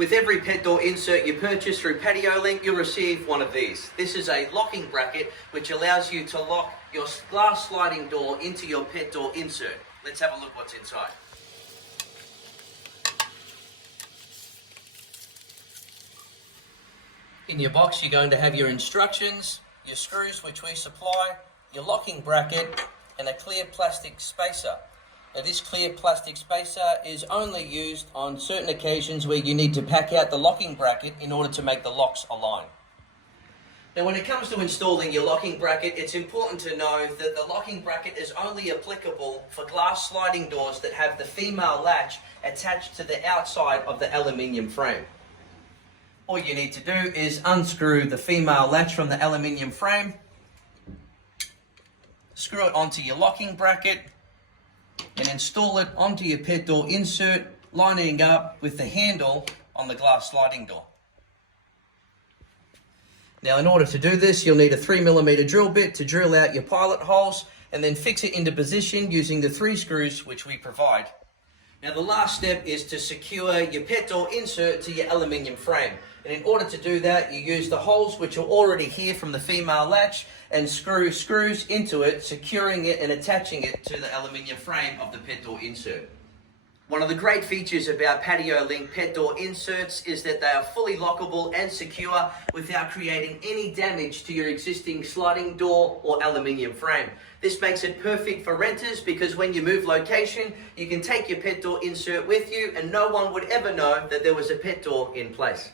With every pet door insert you purchase through PatioLink, you'll receive one of these. This is a locking bracket which allows you to lock your glass sliding door into your pet door insert. Let's have a look what's inside. In your box you're going to have your instructions, your screws which we supply, your locking bracket and a clear plastic spacer. Now this clear plastic spacer is only used on certain occasions where you need to pack out the locking bracket in order to make the locks align. Now when it comes to installing your locking bracket, it's important to know that the locking bracket is only applicable for glass sliding doors that have the female latch attached to the outside of the aluminium frame. All you need to do is unscrew the female latch from the aluminium frame, screw it onto your locking bracket and install it onto your pet door insert, lining up with the handle on the glass sliding door. Now in order to do this, you'll need a 3mm drill bit to drill out your pilot holes and then fix it into position using the 3 screws which we provide. Now the last step is to secure your pet door insert to your aluminium frame. And in order to do that, you use the holes which are already here from the female latch and screw screws into it, securing it and attaching it to the aluminium frame of the pet door insert. One of the great features about PatioLink pet door inserts is that they are fully lockable and secure without creating any damage to your existing sliding door or aluminium frame. This makes it perfect for renters because when you move location, you can take your pet door insert with you and no one would ever know that there was a pet door in place.